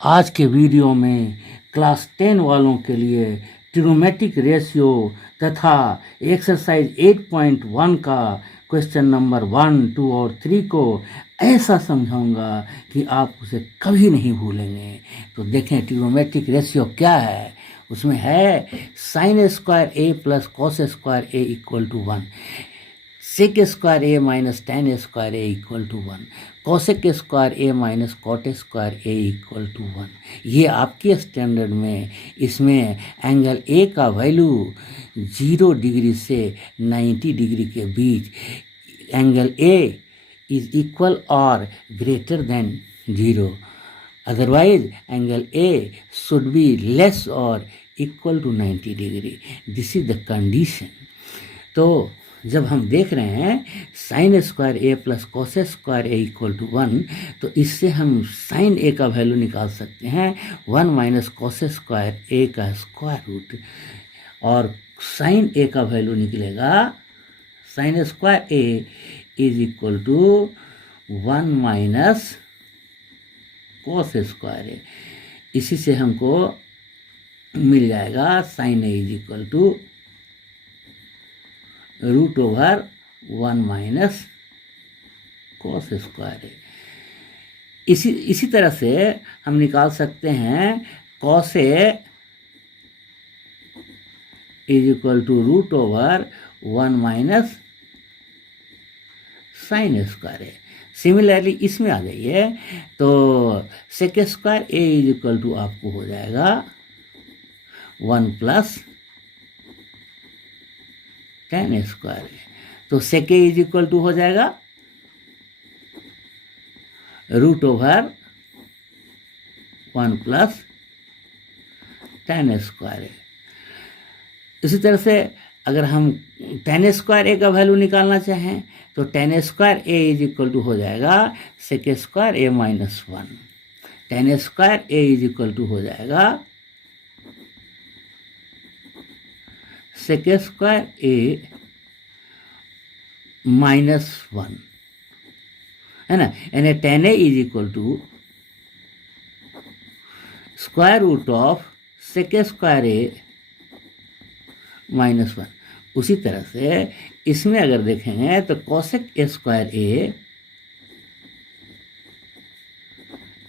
आज के वीडियो में क्लास 10 वालों के लिए ट्रिग्नोमेट्रिक रेशियो तथा एक्सरसाइज 8.1 का क्वेश्चन नंबर 1, 2 और 3 को ऐसा समझाऊंगा कि आप उसे कभी नहीं भूलेंगे। तो देखें ट्रिग्नोमेट्रिक रेशियो क्या है। उसमें है sine square A plus cos square A equal to 1, sec square A minus tan square A equal to 1, cosec square A minus cot square A equal to 1। ये आपके स्टैंडर्ड में इसमें एंगल ए का value 0 degree से 90 degree के बीच, angle A is equal और greater than 0, otherwise angle A should be less और equal to 90 degree. This is the condition. तो जब हम देख रहे हैं sine square A plus cos square A equal to 1, तो इससे हम साइन ए का वैल्यू निकाल सकते हैं 1 माइनस कॉस स्क्वायर ए का स्क्वायर रूट, और साइन ए का वैल्यू निकलेगा sine square A is equal to 1 minus cos square A. इसी से हमको मिल जाएगा sine A is equal to root over 1 minus cos square A. इसी तरह से हम निकाल सकते हैं cos A is equal to root over 1 minus sine square A. Similarly इसमें आ जाइए तो sec square A is equal to आपको हो जाएगा 1 प्लस टेन स्क्वायर है। तो सेक इज इक्वल टू हो जाएगा root over 1 plus tan square है। इसी तरह से अगर हम टेन स्क्वायर ए का वैल्यू निकालना चाहें तो tan square A is equal to हो जाएगा sec square A minus 1। Tan square A is equal to हो जाएगा सेक स्क्वायर ए माइनस 1, है ना। यानी tan A is equal to square root of sec square A minus 1। उसी तरह से इसमें अगर देखेंगे तो cosec square A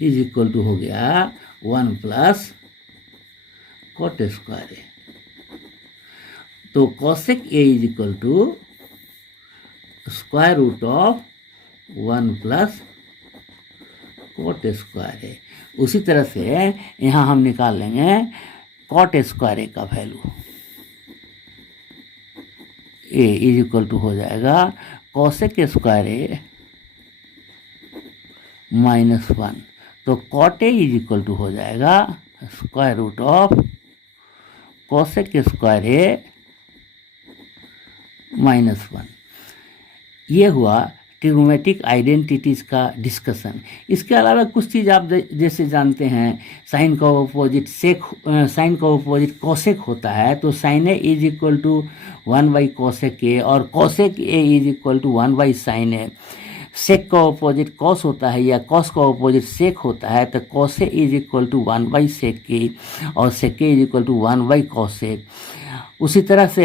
is equal to हो गया 1 प्लस कॉट स्क्वायर ए। तो cosec A is equal to square root of 1 plus cot square A. उसी तरह से यहाँ हम निकाल लेंगे कॉट स्क्वायर ए का value. A is equal to हो जाएगा कॉसेक स्क्वायर ए माइनस 1। तो cot A is equal to हो जाएगा square root of cosec square A minus 1। ये हुआ ट्रिग्नोमेट्रिक आइडेंटिटीज़ का डिस्कशन। इसके अलावा कुछ चीज़ आप जैसे जानते हैं साइन का अपोजिट साइन का अपोजिट कॉसेक होता है, तो sine A is equal to 1 by cosec A और cosec A is equal to 1 by sine A. Sec का अपोजिट कॉस होता है या कॉस का अपोजिट सेक होता है, तो cos A is equal to 1 by sec A और sec A is equal to 1 by cos A. उसी तरह से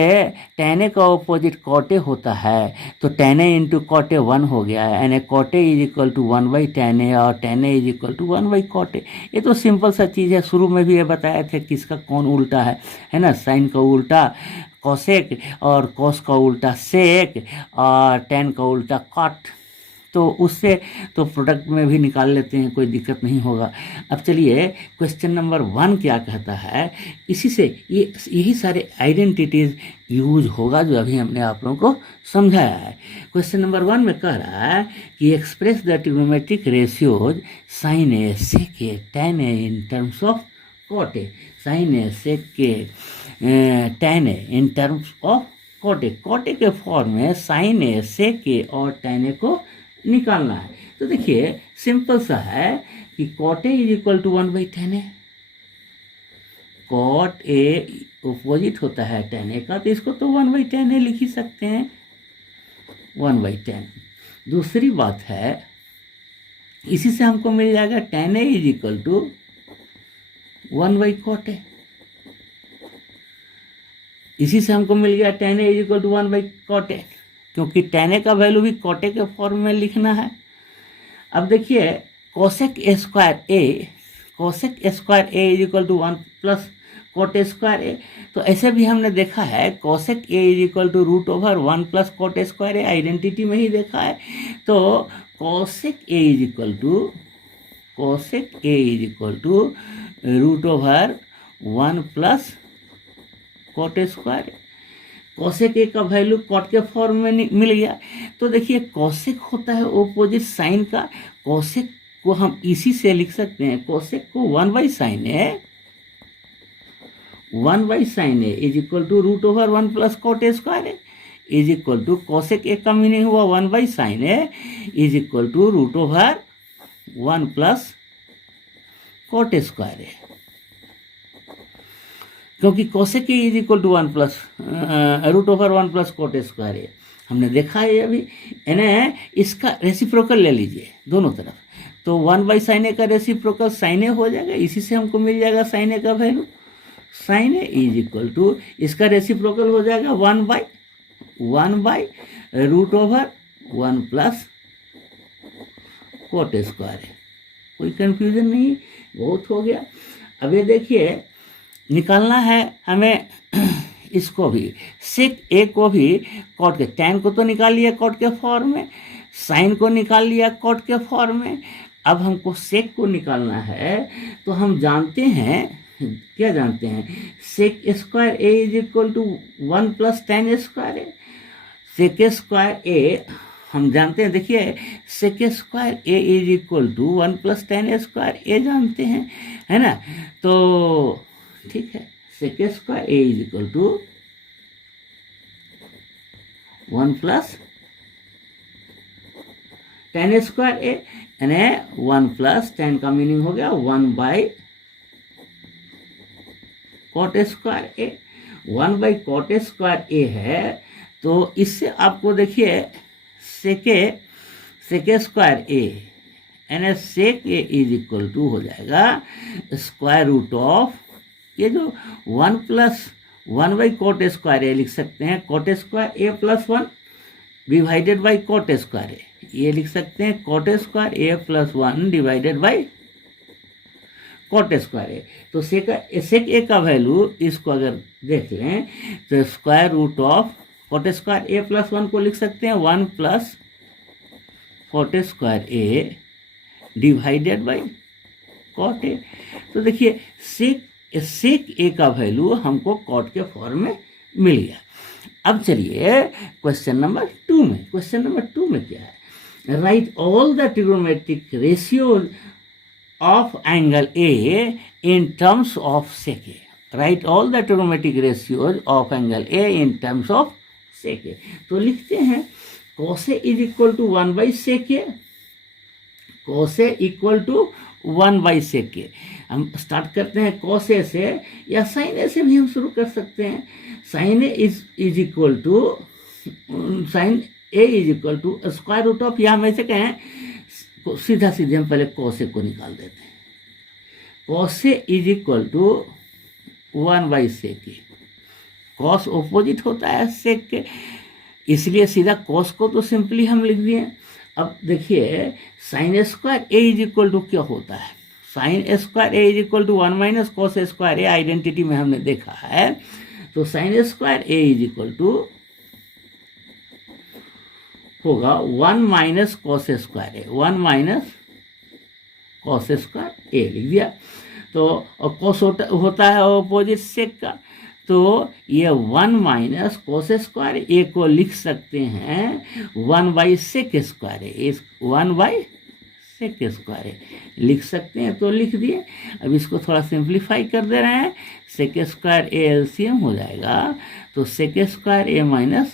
टेन ए का अपोजिट कॉट ए होता है, तो tan A into cot A 1 हो गया है, यानी cot A is equal to 1 by tan A और tan A is equal to 1 by cot A. ये तो सिंपल सा चीज़ है, शुरू में भी ये बताया था किसका कौन उल्टा है ना। साइन का उल्टा कॉसेक और कॉस का उल्टा सेक और टेन का उल्टा कॉट। तो उससे तो प्रोडक्ट में भी निकाल लेते हैं, कोई दिक्कत नहीं होगा। अब चलिए क्वेश्चन नंबर 1 क्या कहता है, इसी से यही सारे आइडेंटिटीज़ यूज होगा जो अभी हमने आप लोगों को समझाया है। क्वेश्चन नंबर 1 में कह रहा है कि express the trigonometric ratios sine A sec A tan A in terms of cot A. Sine A sec A tan A in terms of cot A. Cot A के फॉर्म में sign A sec A और tan ए को निकालना है। तो देखिए simple सा है कि cot A is equal to 1 by tan A. Cot A opposite होता है टेन ए का, तो इसको तो 1 बाई टेन ए लिख ही सकते हैं, 1 बाई 10। दूसरी बात है इसी से हमको मिल जाएगा tan A is equal to 1/cot A। इसी से हमको मिल गया tan A is equal to 1/cot A, क्योंकि tan A का वैल्यू भी cot A के फॉर्म में लिखना है। अब देखिए cosec A square A is equal to 1 plus cot A square A। तो ऐसे भी हमने देखा है cosec A is equal to √1 plus cot A square A, identity में ही देखा है। तो cosec A is equal to √1 plus cot A square. cosec A का वैल्यू cot के फॉर्म में मिल गया। तो देखिए cosec होता है ऑपोजिट साइन का। cosec को हम इसी से लिख सकते हैं, cosec को 1/sin A is equal to √1 plus cot A square A is equal to cosec A का मीनिंग हुआ 1/sin A is equal to √1 plus cot A square A, क्योंकि cosec A is equal to √1 plus cot A square A हमने देखा है अभी। यानी इसका reciprocal ले लीजिए दोनों तरफ, तो 1/sin A का रेसिप्रोकल sin A हो जाएगा। इसी से हमको मिल जाएगा sin A का value. sin A is equal to, इसका रेसिप्रोकल हो जाएगा 1/√1 plus cot A square A। कोई कंफ्यूजन नहीं, बहुत हो गया। अब ये देखिए निकालना है हमें इसको भी, sec A को भी cot के, tan को तो निकाल लिया cot के फॉर्म में, sin को निकाल लिया cot के फॉर्म में। अब हमको sec को निकालना है, तो हम जानते हैं, क्या जानते हैं, sec square A is equal to 1 plus tan square A। sec square A हम जानते हैं, देखिए sec square A is equal to 1 plus tan square A जानते हैं, है ना। तो ठीक है, sec square A is equal to 1 plus tan square A, यानी 1 प्लस tan का मीनिंग हो गया 1/cot square A। 1/cot square A है, तो इससे आपको देखिए sec स्क्वायर A यानी sec A is equal to हो जाएगा स्क्वायर रूट ऑफ, ये जो 1 प्लस 1/cot स्क्वायर A लिख सकते हैं, cot square A plus 1 divided by cot square A, ये लिख सकते हैं cot square A plus 1 divided by cot square A। तो sec A का वैल्यू, इसको अगर देख लें तो square root of cot square A plus 1 को लिख सकते हैं 1 plus cot square A divided by cot A। तो देखिए sec A का वैल्यू हमको cot के फॉर्म में मिल गया। अब चलिए क्वेश्चन नंबर 2 में। क्वेश्चन नंबर 2 में क्या है, write all the trigonometric ratios of angle A in terms of sec A। Write all the trigonometric ratios of angle A in terms of sec A। तो लिखते हैं cos A is equal to 1/sec A, cos A equal to 1/sec A। हम start करते हैं cos A से, या sin A से भी हम शुरू कर सकते हैं। sin A is equal to square root of, या हम ऐसे कहें सीधा सीधे हम पहले cos A को निकाल देते हैं। cos A is equal to 1/sec A। cos opposite होता है sec के, इसलिए सीधा cos को तो सिंपली हम लिख दिए। अब देखिए sin square A is equal to क्या होता है, sin square A is equal to 1 minus cos square A, identity में हमने देखा है। तो sin square A is equal to होगा 1 minus cos square A, 1 minus cos square A लिख दिया। तो cos होता है ऑपोजिट sec का, तो ये 1 माइनस cos स्क्वायर A को लिख सकते हैं 1/sec square A, 1/sec square A लिख सकते हैं, तो लिख दिए। अब इसको थोड़ा सिंप्लीफाई कर दे रहे हैं, sec स्क्वायर A एलसीएम हो जाएगा, तो sec स्क्वायर A माइनस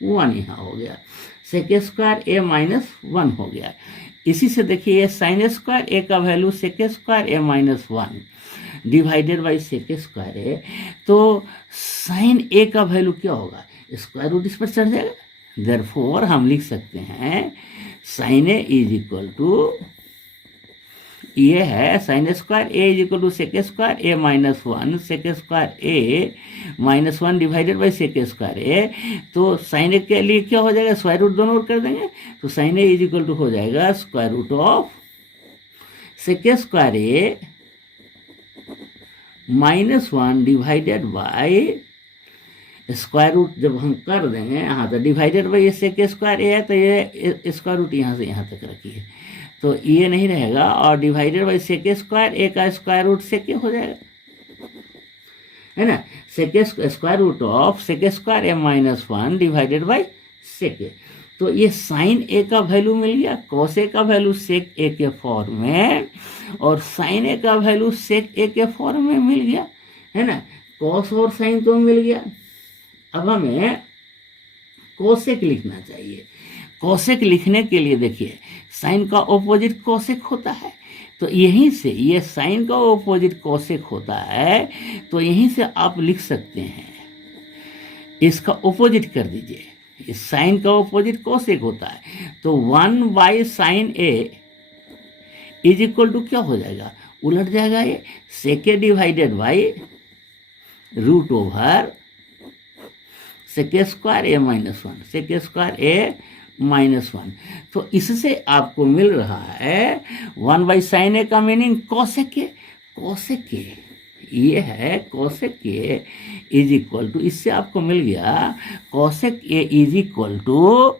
1 यहाँ हो गया, sec स्क्वायर A माइनस 1 हो गया। इसी से देखिए sin स्क्वायर A का value sec square A minus 1 divided by sec square A, तो sin A का वैल्यू क्या होगा, स्क्वायर रूट इस पर चढ़ जाएगा। देयरफॉर हम लिख सकते हैं sin A is equal to ये है sine square A is equal to sec square A minus one, sec square A minus one divided by sec square A. तो साइन ए के लिए क्या हो जाएगा, स्क्वायर रूट दोनों ओर कर देंगे, तो sine A is equal to हो जाएगा square root of sec square A minus one divided by square root जब हम कर देंगे यहाँ तो divided by sec square A है, तो ये स्क्वायर रूट यहाँ से यहाँ तक रखिए, तो ये नहीं रहेगा, और divided by sec square A का स्क्वायर रूट सेक हो जाएगा, है ना। Sec square root of sec square A minus one divided by sec A. तो ये साइन ए का वैल्यू मिल गया, कॉस ए का वैल्यू सेक ए के फॉर्म में, और साइन ए का वैल्यू सेक ए के फॉर्म में मिल गया, है ना। कॉस और साइन तो मिल गया, अब हमें कोसेक लिखना चाहिए। कोसेक लिखने के लिए देखिए साइन का ऑपोजिट कोसेक होता है, तो यहीं से ये साइन का ऑपोजिट कोसेक होता है, तो यहीं से आप लिख सकते हैं, इसका ऑपोजिट कर दीजिए, इस साइन का ऑपोजिट कोसेक होता है, तो 1 by sine A is equal to क्या हो जाएगा, उलट जाएगा, ये sec A divided by root over sec square A minus one, sec square A minus one. तो इससे आपको मिल रहा है 1 बाई साइन ए का meaning cosec A, cosec A ये है, cosec A is equal to, इससे आपको मिल गया cosec A is equal to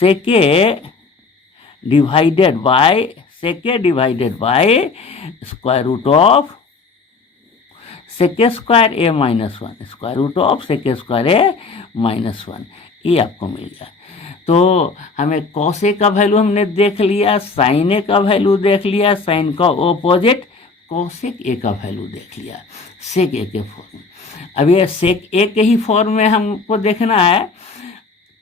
sec A divided by sec A divided by square root of sec square A minus one, square root of sec square A minus one, ये आपको मिल गया। तो हमें कॉस ए का value हमने देख लिया, साइन ए का वैल्यू देख लिया, साइन का ऑपोजिट कॉसेक ए का वैल्यू देख लिया सेक ए के फॉर्म में। अब ये सेक ए के ही फॉर्म में हमको देखना है,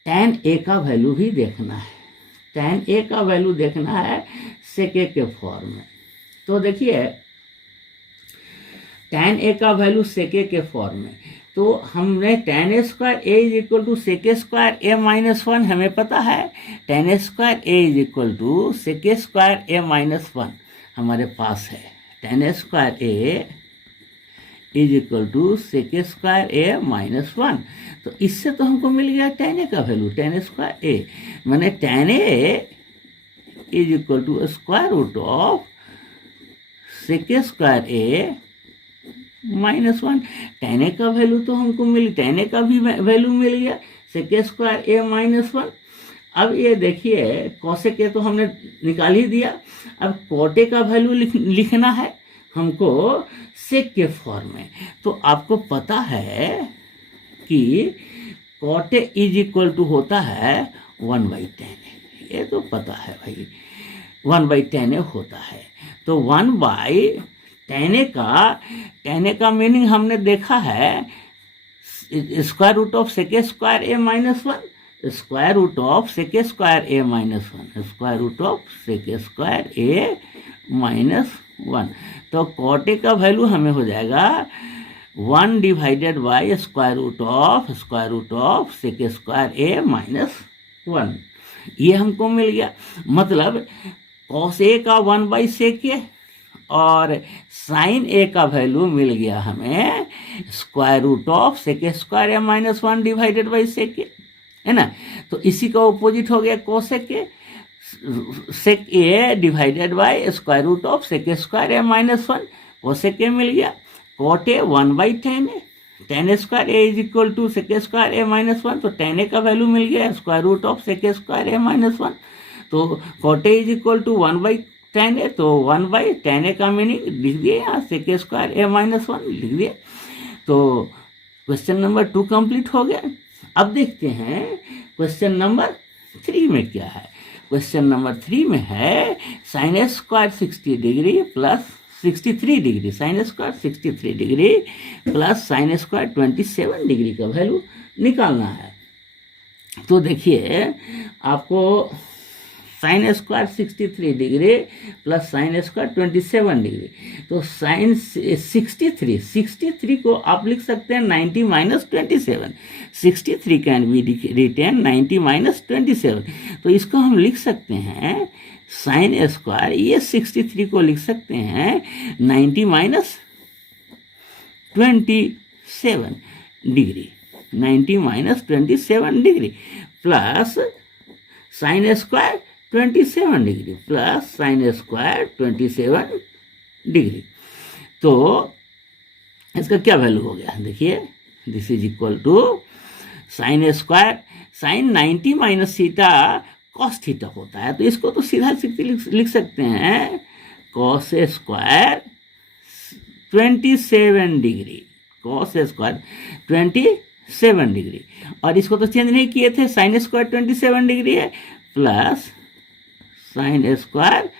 टैन ए का वैल्यू भी देखना है, टैन ए का वैल्यू देखना है सेक ए के फॉर्म में। तो देखिए टैन ए का वैल्यू सेक ए के फॉर्म में, तो हमने tan square A is equal to sec square A minus one हमें पता है, tan square A is equal to sec square A minus one हमारे पास है, tan square A is equal to sec square A minus one. तो इससे तो हमको मिल गया टैन ए का वैल्यू, टैन स्क्वायर ए मैंने tan A is equal to square root of sec square A minus one. Tan A का value तो हमको मिल, टैन ए का भी वैल्यू मिल गया सेक स्क्वायर ए माइनस वन। अब ये देखिए कॉसेक ए तो हमने निकाल ही दिया, अब कॉट ए का वैल्यू लिखना है हमको सेक के फॉर्म में। तो आपको पता है कि cot A is equal to होता है 1 बाई टैन ए, ये तो पता है भाई 1 बाई टैन ए होता है। तो 1 बाई टैन ए का मीनिंग हमने देखा है square root of sec square A minus one, square root of sec square A minus one, square root of sec square A minus one. तो कॉट ए का value हमें हो जाएगा 1 divided by square root of sec square A minus one, ये हमको मिल गया। मतलब कॉस ए का 1 बाई सेक ए और साइन ए का वैल्यू मिल गया हमें square root of sec square A minus one divided by sec A, है ना। तो इसी का ऑपोजिट हो गया cosec A, sec A divided by square root of sec square A minus one, cosec A मिल गया। Cot A 1 by tan A, tan square A is equal to sec square A minus one, तो tan A का value मिल गया square root of sec square A minus one. तो cot A is equal to 1 by tan A, तो 1 by tan A का meaning लिख दिए यहाँ सेक स्क्वायर ए माइनस वन लिख दिए। तो क्वेश्चन नंबर 2 कंप्लीट हो गया। अब देखते हैं क्वेश्चन नंबर 3 में क्या है। क्वेश्चन नंबर 3 में है sine square 60 degree plus 63 degree, sine square 63 degree plus sine square 27 degree का वैल्यू निकालना है। तो देखिए आपको sine square 63 degree plus sine square 27 degree. तो साइन 63 को आप लिख सकते हैं 90 minus 27। 63 can be written 90 minus 27। तो इसको हम लिख सकते हैं साइन स्क्वायर, ये 63 को लिख सकते हैं 90 minus 27 degree, 90 minus 27 degree plus sine square 27 degree plus sine square 27 degree. तो इसका क्या वैल्यू हो गया, देखिए this is equal to sine square, sine 90 minus theta cos theta होता है, तो इसको तो सीधा लिख सकते हैं cos square 27 degree, cos square 27 degree. और इसको तो चेंज नहीं किए थे, साइन स्क्वायर 27 डिग्री है प्लस साइन स्क्वायर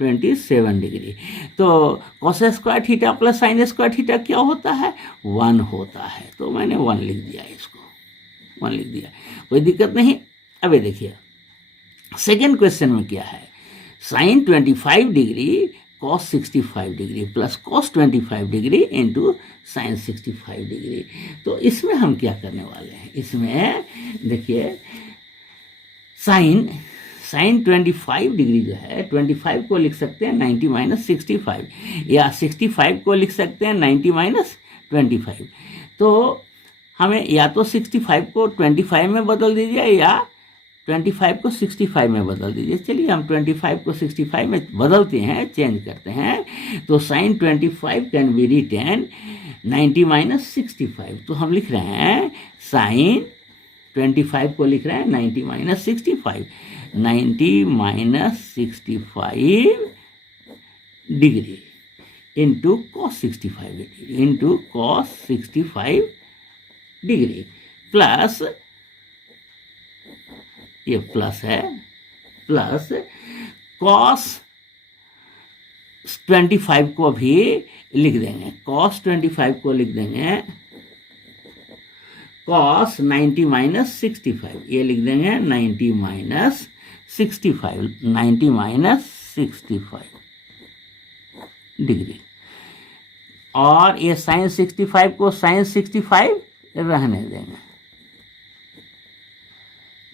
27 डिग्री। तो cos square theta plus sine square theta क्या होता है, 1 होता है। तो मैंने 1 लिख दिया, इसको 1 लिख दिया, कोई दिक्कत नहीं। अब ये देखिए सेकेंड क्वेश्चन में क्या है, sine 25 degree cos 65 degree plus cos 25 degree into sine 65 degree. तो इसमें हम क्या करने वाले हैं, इसमें देखिए साइन 25 डिग्री जो है, 25 को लिख सकते हैं 90 माइनस 65, या 65 को लिख सकते हैं 90 माइनस 25। तो हमें या तो 65 को 25 में बदल दीजिए या 25 को 65 में बदल दीजिए। चलिए हम 25 को 65 में बदलते हैं, चेंज करते हैं। तो sine 25 can be written 90 minus 65। तो हम लिख रहे हैं साइन 25 को लिख रहे हैं 90 minus 65, 90 minus 65 degree into cos 65 degree, into cos 65 degree plus, ये प्लस है, प्लस कॉस 25 को भी लिख देंगे, कॉस 25 को लिख देंगे कॉस 90 माइनस 65, ये लिख देंगे 90 माइनस 65, 90 माइनस 65 डिग्री। और ये साइन 65 को साइन 65 रहने देंगे,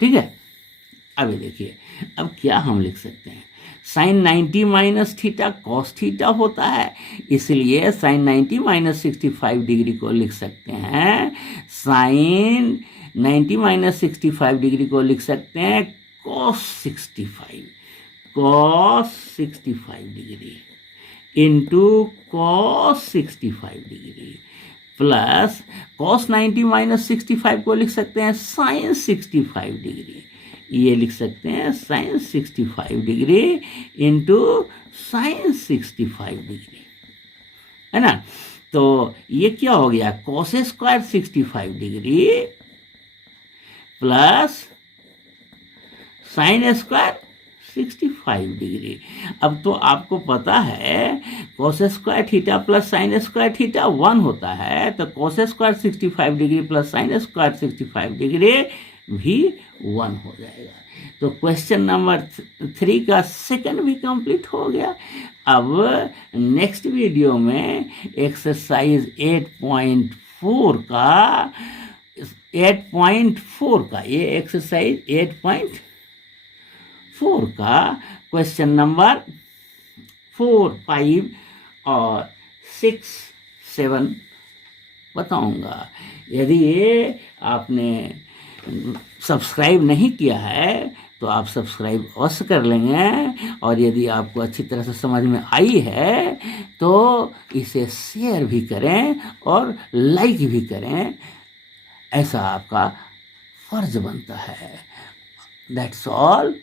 ठीक है। अभी देखिए अब क्या हम लिख सकते हैं, sine 90 minus theta cos theta होता है, इसलिए साइन 90 माइनस 65 डिग्री को लिख सकते हैं साइन 90 माइनस 65 डिग्री को लिख सकते हैं cos 65, cos 65 degree into cos 65 degree plus cos 90 minus 65 को लिख सकते हैं साइन 65 डिग्री, ये लिख सकते हैं sine 65 degree into sine 65 degree, है ना। तो ये क्या हो गया, cos square 65 degree plus sine square 65 degree. अब तो आपको पता है cos square theta plus sine square theta 1 होता है, तो cos square 65 degree plus sine square 65 degree भी 1 हो जाएगा। तो क्वेश्चन नंबर 3 का सेकंड भी कंप्लीट हो गया। अब नेक्स्ट वीडियो में एक्सरसाइज 8.4 का ये एक्सरसाइज 8.4 का क्वेश्चन नंबर 4, 5 और 6, 7 बताऊंगा। यदि ये आपने सब्सक्राइब नहीं किया है तो आप सब्सक्राइब अवश्य कर लेंगे, और यदि आपको अच्छी तरह से समझ में आई है तो इसे शेयर भी करें और लाइक भी करें, ऐसा आपका फर्ज बनता है। That's all.